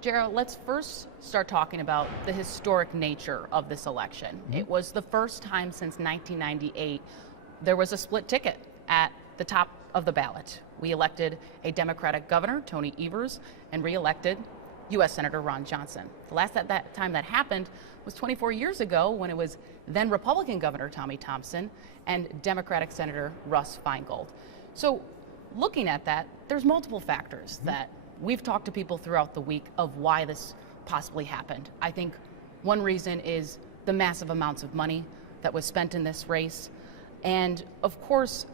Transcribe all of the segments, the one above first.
Gerald, let's first start talking about the historic nature of this election. It was the first time since 1998 there was a split ticket at the top of the ballot. We elected a Democratic governor, Tony Evers, and re-elected U.S. Senator Ron Johnson. The last time that happened was 24 years ago when it was then Republican Governor Tommy Thompson and Democratic Senator Russ Feingold. So looking at that, there's multiple factors that we've talked to people throughout the week of why this possibly happened. I think one reason is the massive amounts of money that was spent in this race. And of course,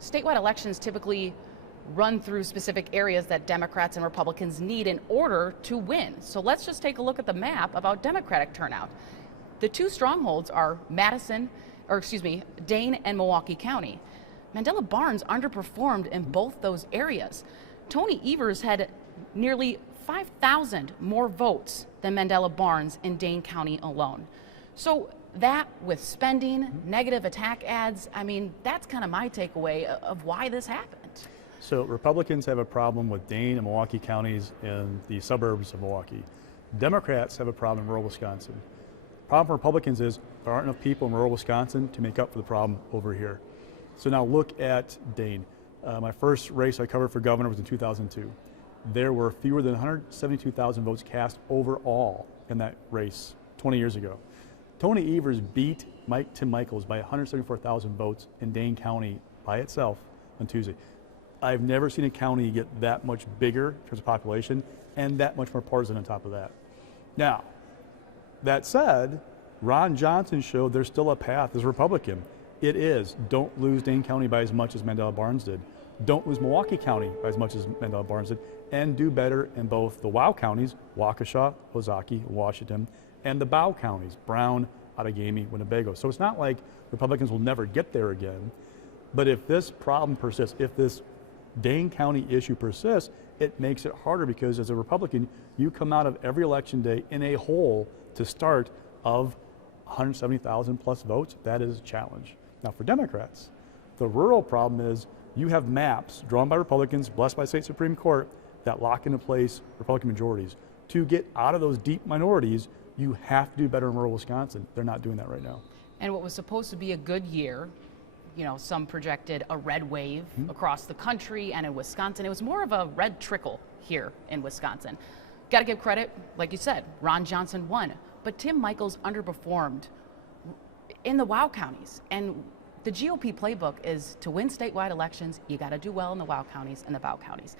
statewide elections typically run through specific areas that Democrats and Republicans need in order to win. So let's just take a look at the map about Democratic turnout. The two strongholds are Dane and Milwaukee County. Mandela Barnes underperformed in both those areas. Tony Evers had nearly 5,000 more votes than Mandela Barnes in Dane County alone. So that with spending, negative attack ads, I mean, that's kind of my takeaway of why this happened. So Republicans have a problem with Dane and Milwaukee counties in the suburbs of Milwaukee. Democrats have a problem in rural Wisconsin. The problem for Republicans is there aren't enough people in rural Wisconsin to make up for the problem over here. So now look at Dane. My first race I covered for governor was in 2002. There were fewer than 172,000 votes cast overall in that race 20 years ago. Tony Evers beat Tim Michels by 174,000 votes in Dane County by itself on Tuesday. I've never seen a county get that much bigger in terms of population and that much more partisan on top of that. Now, that said, Ron Johnson showed there's still a path as a Republican. It is, don't lose Dane County by as much as Mandela Barnes did. Don't lose Milwaukee County by as much as Mandela Barnes did, and do better in both the WOW counties, Waukesha, Ozaukee, Washington, and the BOW counties, Brown, Outagamie, Winnebago. So it's not like Republicans will never get there again, but if this problem persists, if this Dane County issue persists, it makes it harder because as a Republican, you come out of every election day in a hole to start of 170,000 plus votes. That is a challenge. Now for Democrats, the rural problem is you have maps drawn by Republicans, blessed by state Supreme Court, that lock into place Republican majorities. To get out of those deep minorities, you have to do better in rural Wisconsin. They're not doing that right now. And what was supposed to be a good year, you know, some projected a red wave across the country and in Wisconsin. It was more of a red trickle here in Wisconsin. Got to give credit, like you said, Ron Johnson won, but Tim Michels underperformed in the WOW counties. And the GOP playbook is to win statewide elections, you got to do well in the WOW counties and the BOW counties.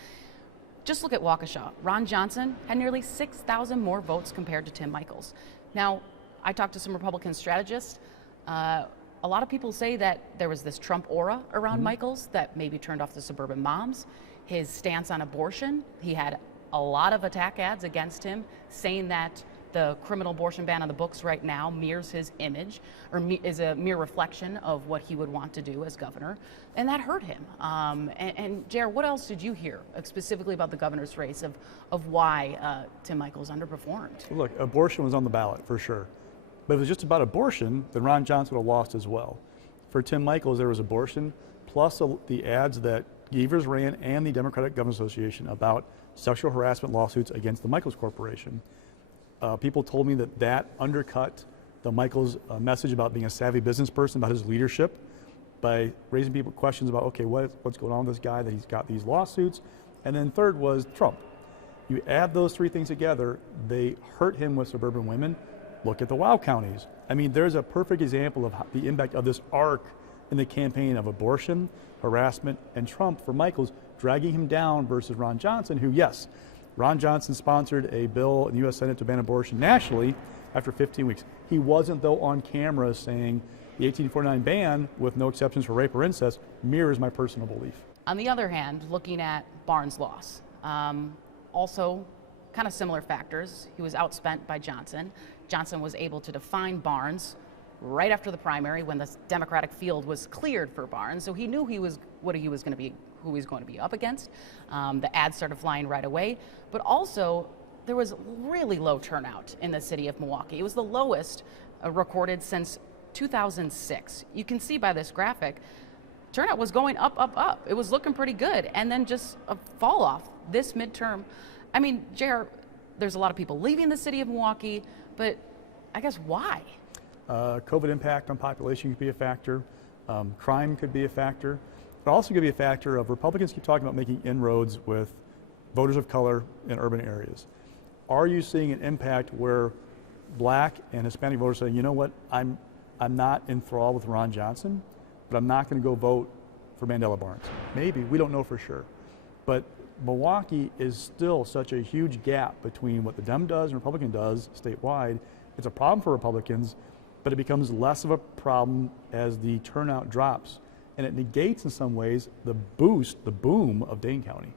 Just look at Waukesha. Ron Johnson had nearly 6,000 more votes compared to Tim Michels. Now, I talked to some Republican strategists. A lot of people say that there was this Trump aura around Michels that maybe turned off the suburban moms. His stance on abortion, he had a lot of attack ads against him saying that the criminal abortion ban on the books right now mirrors his image, or is a mere reflection of what he would want to do as governor, and that hurt him. And Jared, what else did you hear specifically about the governor's race of why Tim Michels underperformed? Look, abortion was on the ballot for sure. But if it was just about abortion, then Ron Johnson would have lost as well. For Tim Michels, there was abortion, plus the ads that Evers ran and the Democratic Governors Association about sexual harassment lawsuits against the Michels Corporation. People told me that undercut the Michels message about being a savvy business person, about his leadership, by raising people questions about, okay, what's going on with this guy, that he's got these lawsuits. And then third was Trump. You add those three things together, they hurt him with suburban women. Look at the WOW counties. I mean, there's a perfect example of the impact of this arc in the campaign of abortion, harassment, and Trump for Michels, dragging him down versus Ron Johnson, who, yes, Ron Johnson sponsored a bill in the U.S. Senate to ban abortion nationally after 15 weeks. He wasn't, though, on camera saying the 1849 ban, with no exceptions for rape or incest, mirrors my personal belief. On the other hand, looking at Barnes' loss, also kind of similar factors. He was outspent by Johnson. Johnson was able to define Barnes right after the primary when the Democratic field was cleared for Barnes, so he knew who he was going to be up against. The ads started flying right away, but also there was really low turnout in the city of Milwaukee. It was the lowest recorded since 2006. You can see by this graphic, turnout was going up, up, up. It was looking pretty good, and then just a fall off this midterm. I mean, Jared, There's a lot of people leaving the city of Milwaukee, but I guess why? COVID impact on population could be a factor. Crime could be a factor. But also could be a factor of Republicans keep talking about making inroads with voters of color in urban areas. Are you seeing an impact where Black and Hispanic voters say, you know what, I'm not enthralled with Ron Johnson, but I'm not going to go vote for Mandela Barnes? Maybe, we don't know for sure. But Milwaukee is still such a huge gap between what the Dem does and Republican does statewide. It's a problem for Republicans, but it becomes less of a problem as the turnout drops. And it negates in some ways the boost, the boom of Dane County.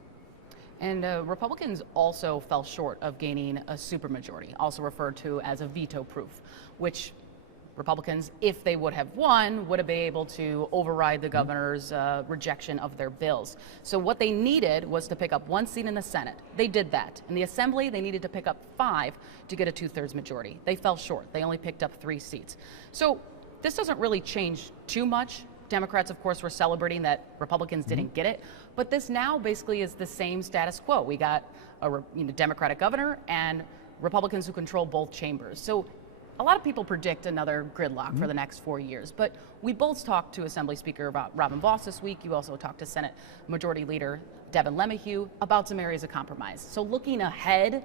And Republicans also fell short of gaining a supermajority, also referred to as a veto proof, which Republicans, if they would have won, would have been able to override the governor's rejection of their bills. So what they needed was to pick up 1 seat in the Senate. They did that. In the Assembly, they needed to pick up 5 to get a 2/3 majority. They fell short. They only picked up 3 seats. So this doesn't really change too much. Democrats, of course, were celebrating that Republicans didn't get it, but this now basically is the same status quo. We got a Democratic governor and Republicans who control both chambers. So a lot of people predict another gridlock for the next 4 years, but we both talked to Assembly Speaker Robin Vos this week. You also talked to Senate Majority Leader Devin LeMahieu about some areas of compromise. So looking ahead,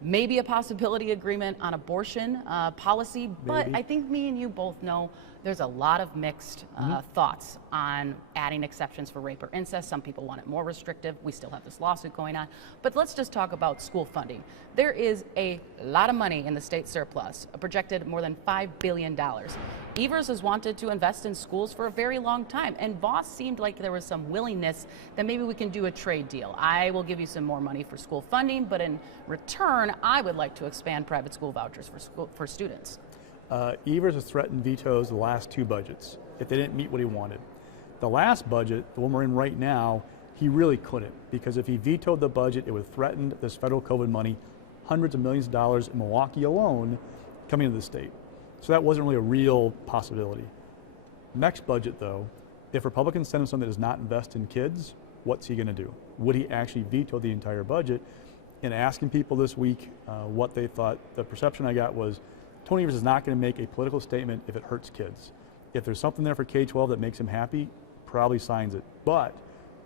maybe a possibility agreement on abortion policy, but I think me and you both know there's a lot of mixed thoughts on adding exceptions for rape or incest. Some people want it more restrictive. We still have this lawsuit going on. But let's just talk about school funding. There is a lot of money in the state surplus, a projected more than $5 billion. Evers has wanted to invest in schools for a very long time, and Vos seemed like there was some willingness that maybe we can do a trade deal. I will give you some more money for school funding, but in return, I would like to expand private school vouchers for students. Evers has threatened vetoes the last 2 budgets if they didn't meet what he wanted. The last budget, the one we're in right now, he really couldn't, because if he vetoed the budget, it would threaten this federal COVID money, hundreds of millions of dollars in Milwaukee alone, coming into the state. So that wasn't really a real possibility. Next budget, though, if Republicans send him something that does not invest in kids, what's he going to do? Would he actually veto the entire budget? In asking people this week what they thought, the perception I got was Tony Evers is not going to make a political statement if it hurts kids. If there's something there for K-12 that makes him happy, probably signs it. But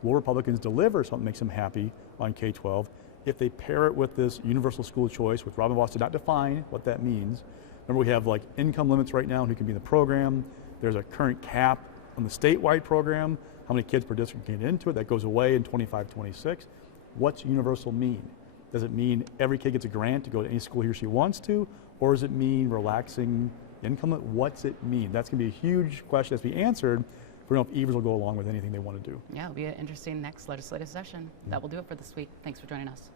will Republicans deliver something that makes him happy on K-12 if they pair it with this universal school choice, which Robin Vos did not define what that means? Remember, we have like income limits right now on who can be in the program. There's a current cap on the statewide program, how many kids per district can get into it. That goes away in 25-26. What's universal mean? Does it mean every kid gets a grant to go to any school he or she wants to? Or does it mean relaxing income limit? What's it mean? That's going to be a huge question that's to be answered. We don't know if Evers will go along with anything they want to do. Yeah, it'll be an interesting next legislative session. That will do it for this week. Thanks for joining us.